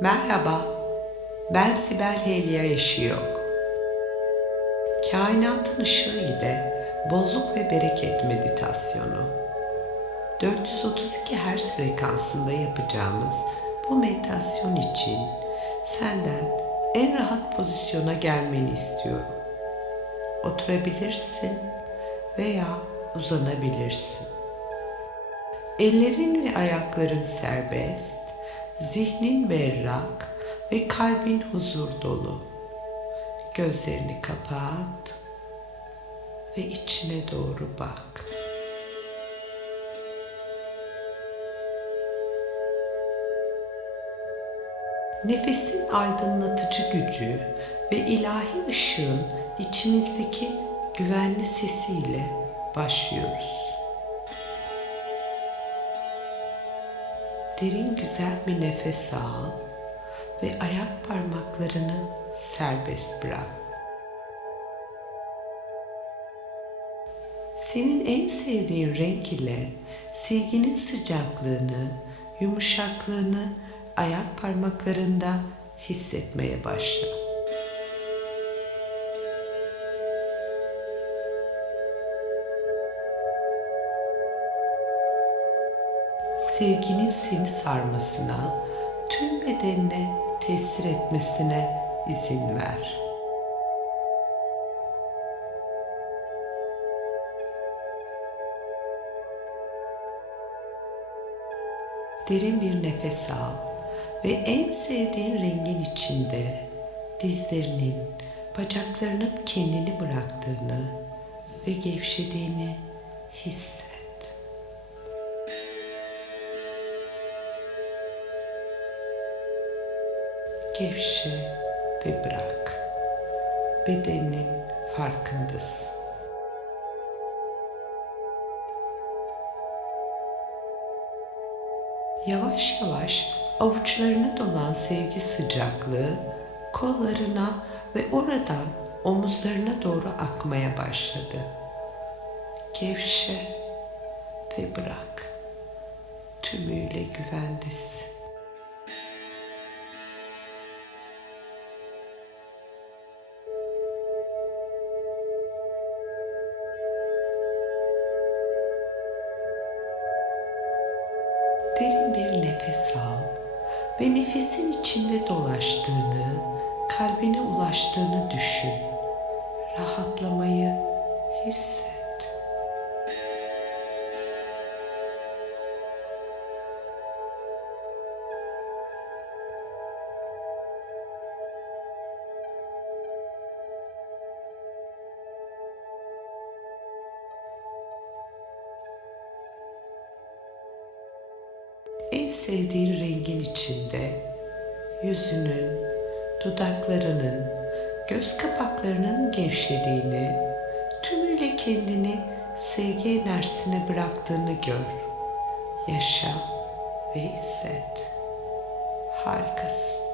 Merhaba, ben Sibel Helya Eşiyok. Kainatın ışığı ile bolluk ve bereket meditasyonu. 432 Hz frekansında yapacağımız bu meditasyon için senden en rahat pozisyona gelmeni istiyorum. Oturabilirsin veya uzanabilirsin. Ellerin ve ayakların serbest, zihnin berrak ve kalbin huzur dolu. Gözlerini kapat ve içine doğru bak. Nefesin aydınlatıcı gücü ve ilahi ışığın içimizdeki güvenli sesiyle başlıyoruz. Derin güzel bir nefes al ve ayak parmaklarını serbest bırak. Senin en sevdiğin renk ile sevginin sıcaklığını, yumuşaklığını ayak parmaklarında hissetmeye başla. Sevginin seni sarmasına, tüm bedenine tesir etmesine izin ver. Derin bir nefes al ve en sevdiğin rengin içinde dizlerinin, bacaklarının kendini bıraktığını ve gevşediğini hisset. Gevşe ve bırak. Bedeninin farkındasın. Yavaş yavaş avuçlarına dolan sevgi sıcaklığı kollarına ve oradan omuzlarına doğru akmaya başladı. Gevşe ve bırak. Tümüyle güvendesin. En sevdiğin rengin içinde yüzünün, dudaklarının, göz kapaklarının gevşediğini, tümüyle kendini sevgi enerjisine bıraktığını gör. Yaşa ve hisset. Harikasın.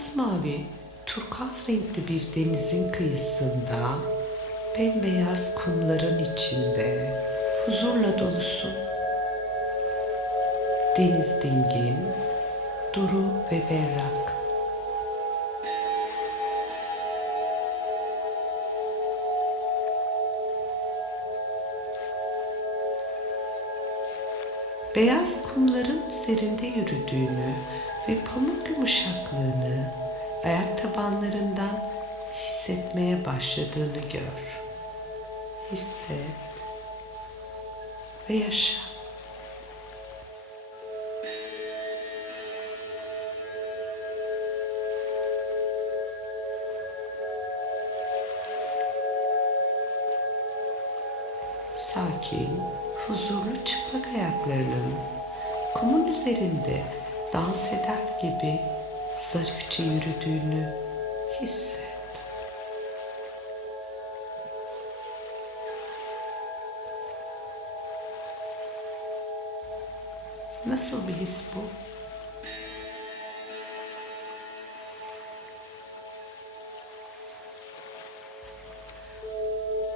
Masmavi, turkuaz renkli bir denizin kıyısında, bembeyaz kumların içinde huzurla dolusun. Deniz dingin, duru ve berrak. Beyaz kumların üzerinde yürüdüğünü ve pamuk yumuşaklığını ayak tabanlarından hissetmeye başladığını gör. Hisset ve yaşa. Sakin, huzurlu çıplak ayaklarının kumun üzerinde dans eder gibi zarifçe yürüdüğünü hisset. Nasıl bir his bu?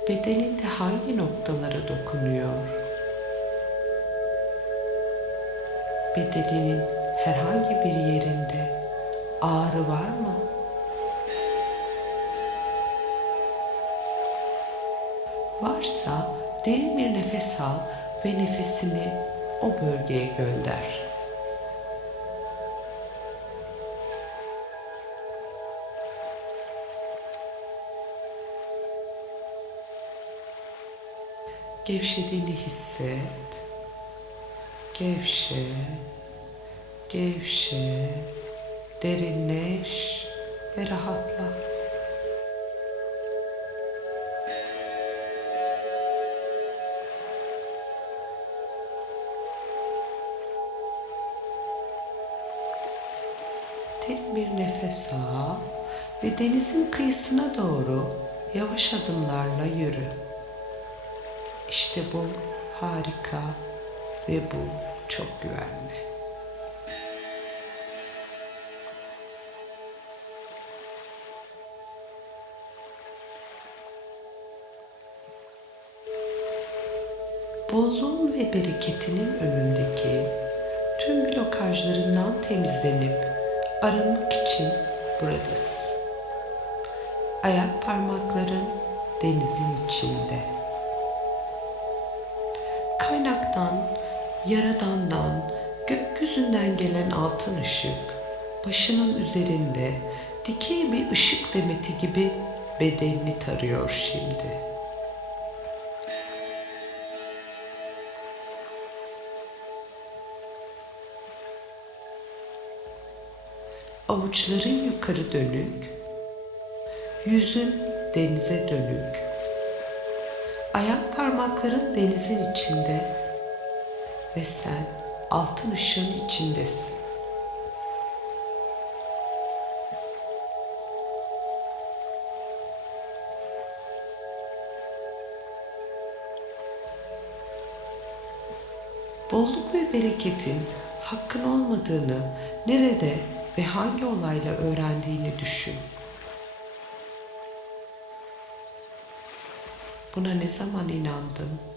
Bedeninde hangi noktalara dokunuyor? Bedeninin herhangi bir yerinde ağrı var mı? Varsa derin bir nefes al ve nefesini o bölgeye gönder. Gevşediğini hisset. Gevşe, gevşe, derinleş ve rahatla. Derin bir nefes al ve denizin kıyısına doğru yavaş adımlarla yürü. İşte bu harika ve bu çok güvenli. Bolluğun ve bereketinin önündeki tüm blokajlarından temizlenip arınmak için buradasın. Ayak parmakların denizin içinde. Yaradandan, gökyüzünden gelen altın ışık, başının üzerinde dikey bir ışık demeti gibi bedenini tarıyor şimdi.'' avuçların yukarı dönük, yüzün denize dönük, ayak parmakların denizin içinde ve sen altın ışığın içindesin. Bolluk ve bereketin hakkın olmadığını nerede ve hangi olayla öğrendiğini düşün. Buna ne zaman inandın?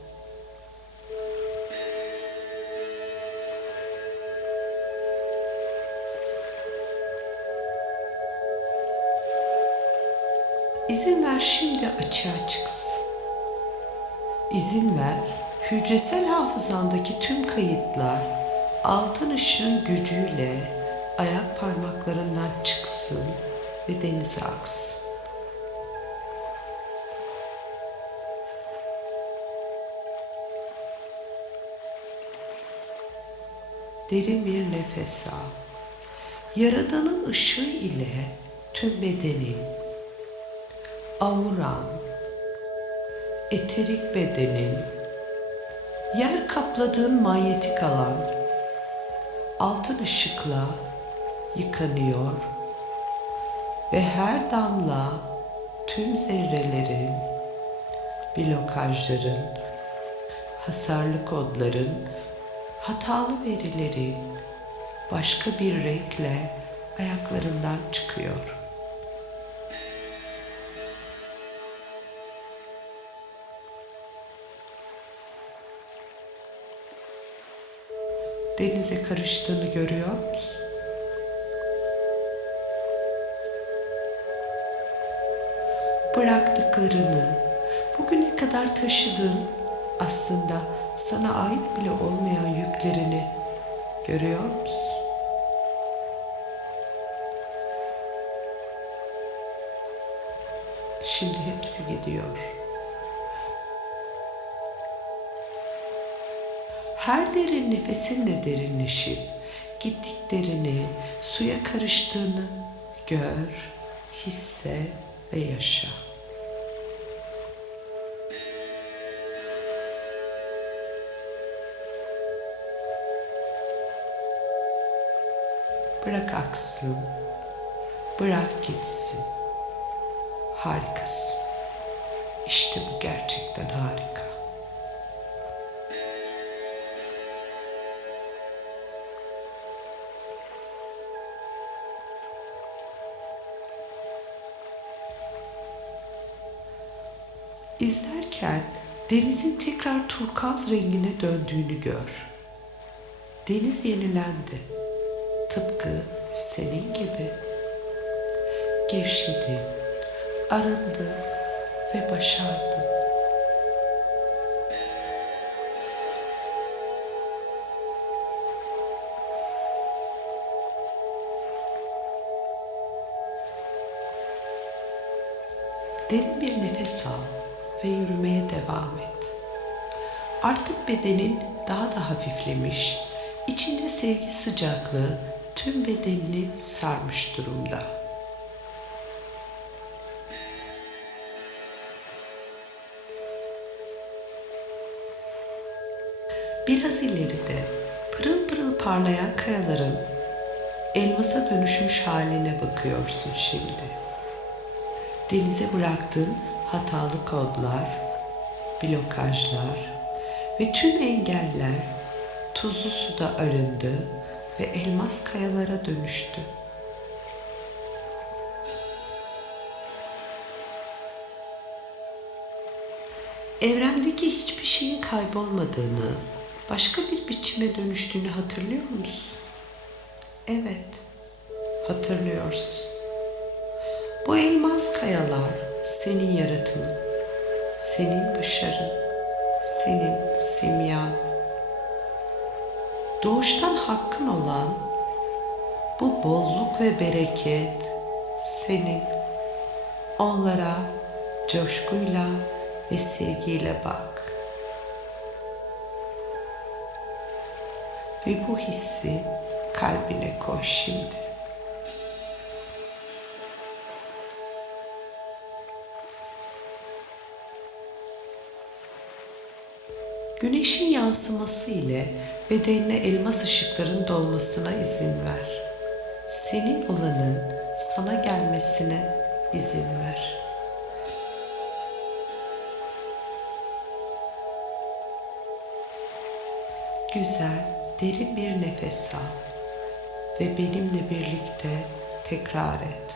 İzin ver şimdi açığa çıksın. İzin ver hücresel hafızandaki tüm kayıtlar altın ışığın gücüyle ayak parmaklarından çıksın ve denize aksın. Derin bir nefes al. Yaradanın ışığı ile tüm bedenin, auran, eterik bedenin, yer kapladığın manyetik alan, altın ışıkla yıkanıyor ve her damla tüm zerrelerin, blokajların, hasarlı kodların, hatalı verilerin başka bir renkle ayaklarından çıkıyor. Denize karıştığını görüyor musun? bıraktıklarını, bugüne kadar taşıdığın aslında sana ait bile olmayan yüklerini görüyor musun? Şimdi hepsi gidiyor. Her derin nefesinle derinleşip gittiklerini, suya karıştığını gör, hisse ve yaşa. Bırak aksın. Bırak gitsin. Harikasın. İşte bu gerçekten harika. İzlerken denizin tekrar turkuaz rengine döndüğünü gör. Deniz yenilendi. Tıpkı senin gibi. Gevşedin, arındın ve başardın. Derin bir nefes al ve yürümeye devam et. Artık bedenin daha da hafiflemiş, içinde sevgi sıcaklığı tüm bedenini sarmış durumda. Biraz ileride pırıl pırıl parlayan kayaların elmasa dönüşmüş haline bakıyorsun şimdi. Denize bıraktığın hatalı kodlar, blokajlar ve tüm engeller tuzlu suda arındı ve elmas kayalara dönüştü. Evrendeki hiçbir şeyin kaybolmadığını, başka bir biçime dönüştüğünü hatırlıyor musun? Evet, hatırlıyorsun. Bu elmas kayalar senin yaratımın, senin başarın, senin simyan. Doğuştan hakkın olan bu bolluk ve bereket senin. Onlara coşkuyla ve sevgiyle bak. Ve bu hissi kalbine koy şimdi. Güneşin yansıması ile bedenine elmas ışıkların dolmasına izin ver. Senin olanın sana gelmesine izin ver. Güzel, derin bir nefes al ve benimle birlikte tekrar et.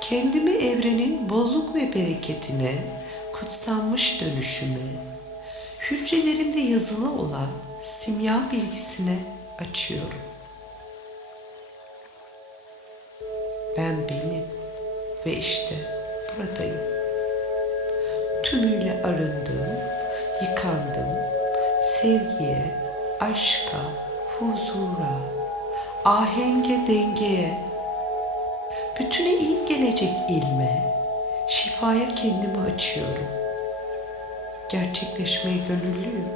Kendimi evrenin bolluk ve bereketine, kutsanmış dönüşüme, hücrelerimde yazılı olan simya bilgisine açıyorum. Ben benim ve işte buradayım. Tümüyle arındım, yıkandım, sevgiye, aşka, huzura, ahenge, dengeye, bütüne iyi gelecek ilme, şifaya kendimi açıyorum. Gerçekleşmeye gönüllüyüm.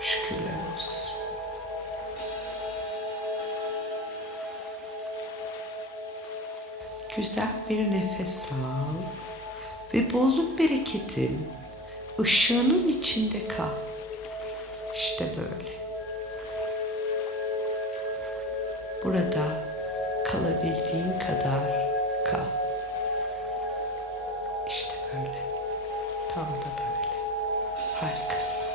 Şükürler olsun. Güzel bir nefes al ve bolluk bereketin ışığının içinde kal. İşte böyle. Burada kalabildiğin kadar kal. Böyle. Tam da böyle. Harikasın.